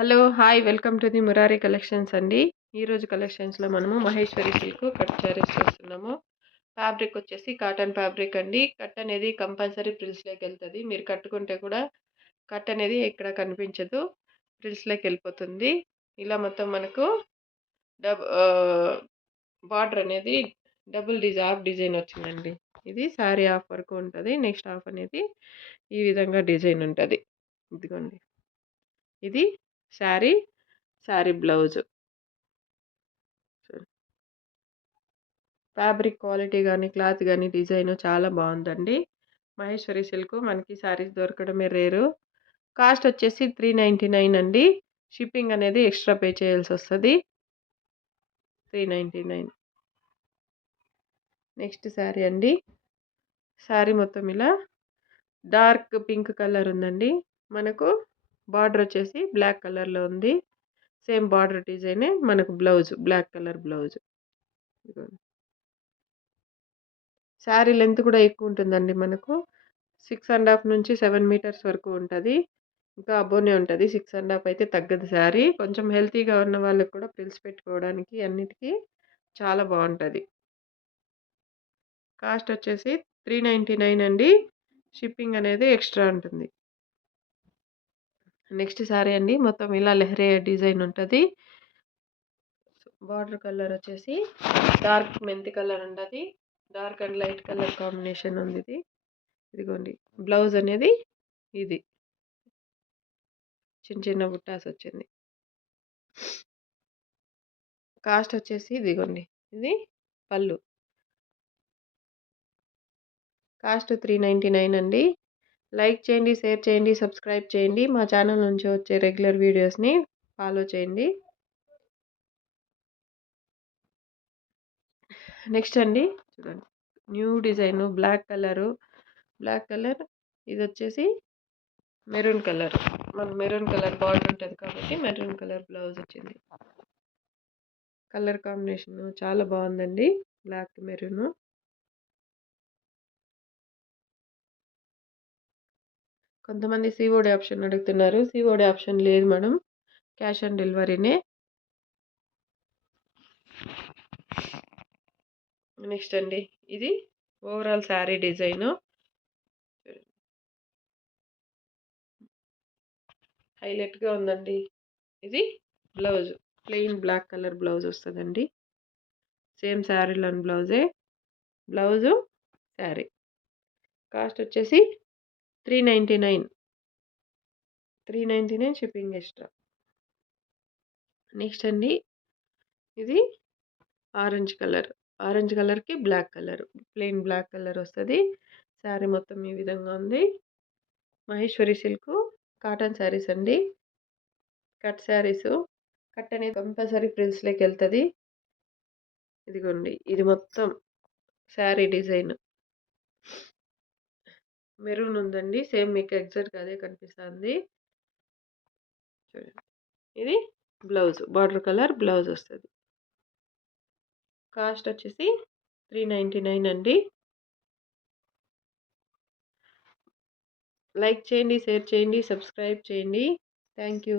Hello! Hi! Welcome to the Murari collections అండి. ఈరోజు కలెక్షన్స్‌లో మనము మహేశ్వరి సిల్క్ కట్ శారీస్ చూస్తున్నాము. ఫ్యాబ్రిక్ వచ్చేసి కాటన్ ఫ్యాబ్రిక్ అండి. కట్ అనేది కంపల్సరీ ఫ్రిల్స్‌లోకెళ్తది. మీరు కట్టుకుంటే కూడా కట్ అనేది ఎక్కడ కనిపించదు. ఫ్రిల్స్‌లోకెళ్ళిపోతుంది. ఇలా మొత్తం మనకు డబ్ ఆహ్, బార్డర్ అనేది హాఫ్ డిజైన్ వచ్చిందండి. ఇది శారీ హాఫ్ వరకు ఉంటది. నెక్స్ట్ హాఫ్ అనేది ఈ విధంగా డిజైన్ ఉంటది. ఇదిగోండి. ఇది sari, sari blouse. Fabric quality గానీ, క్లాత్ గానీ, డిజైను చాలా బావుందండి. మహేశ్వరి సిల్క్ మనకి శారీస్ దొరకడమే రేరు. కాస్ట్ వచ్చేసి 399 అండి. షిప్పింగ్ అనేది ఎక్స్‌ట్రా పే చేయాల్సొస్తది. 399. నెక్స్ట్ శారీ అండి. శారీ మొత్తం ఇలా డార్క్ పింక్ కలర్ ఉందండి. మనకు బార్డర్ వచ్చేసి బ్లాక్ కలర్‌లో ఉంది. సేమ్ బార్డర్ డిజైనే మనకు బ్లౌజ్ బ్లాక్ కలర్ బ్లౌజ్. ఇదిగోండి. శారీ లెంత్ కూడా ఎక్కువుంటుందండి మనకు. 6½ నుంచి 7 మీటర్స్ వరకు ఉంటది. ఇంకా అబోనే ఉంటది. 6½ అయితే తగ్గదు శారీ. కొంచెం హెల్తీగా ఉన్న వాళ్ళకి కూడా ఫ్రిల్స్ పెట్టుకోవడానికి అన్నిటికి చాలా బావుంటది. కాస్ట్ వచ్చేసి 399 అండి. షిప్పింగ్ అనేది ఎక్స్‌ట్రా ఉంటుంది. నెక్స్ట్ శారీ అండి. మొత్తం ఇలా లెహరియా డిజైన్ ఉంటది. బార్డర్ కలర్ వచ్చేసి డార్క్ మెంతి కలర్ ఉంటది. Dark and light colour combination ఉందిది. ఇదిగోండి. బ్లౌజ్ అనేది ఇది. చిన్న చిన్న బుట్టాస్ వచ్చింది. కాస్ట్ వచ్చేసి ఇదిగోండి. ఇది పళ్ళు. కాస్ట్ 399 అండి. లైక్ చేయండి, షేర్ చేయండి, సబ్స్క్రైబ్ చేయండి. మా ఛానల్ నుంచి వచ్చే రెగ్యులర్ వీడియోస్‌ని ఫాలో చేయండి. నెక్స్ట్ అండి చూడండి. న్యూ డిజైను బ్లాక్ కలర్ ఇదొచ్చేసి మెరూన్ కలర్. మనకు మెరూన్ కలర్ బార్డర్ ఉంటది కాబట్టి మెరూన్ కలర్ బ్లౌజ్ వచ్చింది. కలర్ కాంబినేషన్ చాలా బావుందండి. Black maroon. కొంతమంది సీఓడీ ఆప్షన్ అడుగుతున్నారు. సీఓడీ ఆప్షన్ లేదు మేడం. క్యాష్ ఆన్ డెలివరీనే. నెక్స్ట్ అండి. ఇది ఓవరాల్ శారీ డిజైను. హైలైట్‌గా ఉందండి. ఇది blouse. Plain black colour blouse వస్తదండి. సేమ్ శారీలోని బ్లౌజే. Blouse, sari. కాస్ట్ వచ్చేసి 399. 399 షిప్పింగ్ ఎక్స్‌ట్రా. నెక్స్ట్ అండి. ఇది ఆరెంజ్ కలర్. ఆరెంజ్ కలర్‌కి black colour. Plain black colour వస్తది. శారీ మొత్తం ఈ విధంగా ఉంది. మహేశ్వరి సిల్క్ కాటన్ శారీస్ అండి. కట్ శారీసు. కట్ అనేది కంపల్సరీ ఫ్రిల్స్‌లోకెళ్తది. ఇదిగోండి. ఇది మొత్తం శారీ డిజైన్. మెరూన్ ఉందండి. సేమ్ మీకు ఎగ్జాక్ట్‌గా అదే కనిపిస్తాంది. చూడండి. ఇది బ్లౌజ్. బార్డర్ కలర్ బ్లౌజ్ వస్తది. కాస్ట్ వచ్చేసి 399 అండి. లైక్ చేయండి, షేర్ చేయండి, సబ్స్క్రైబ్ చేయండి. Thank you.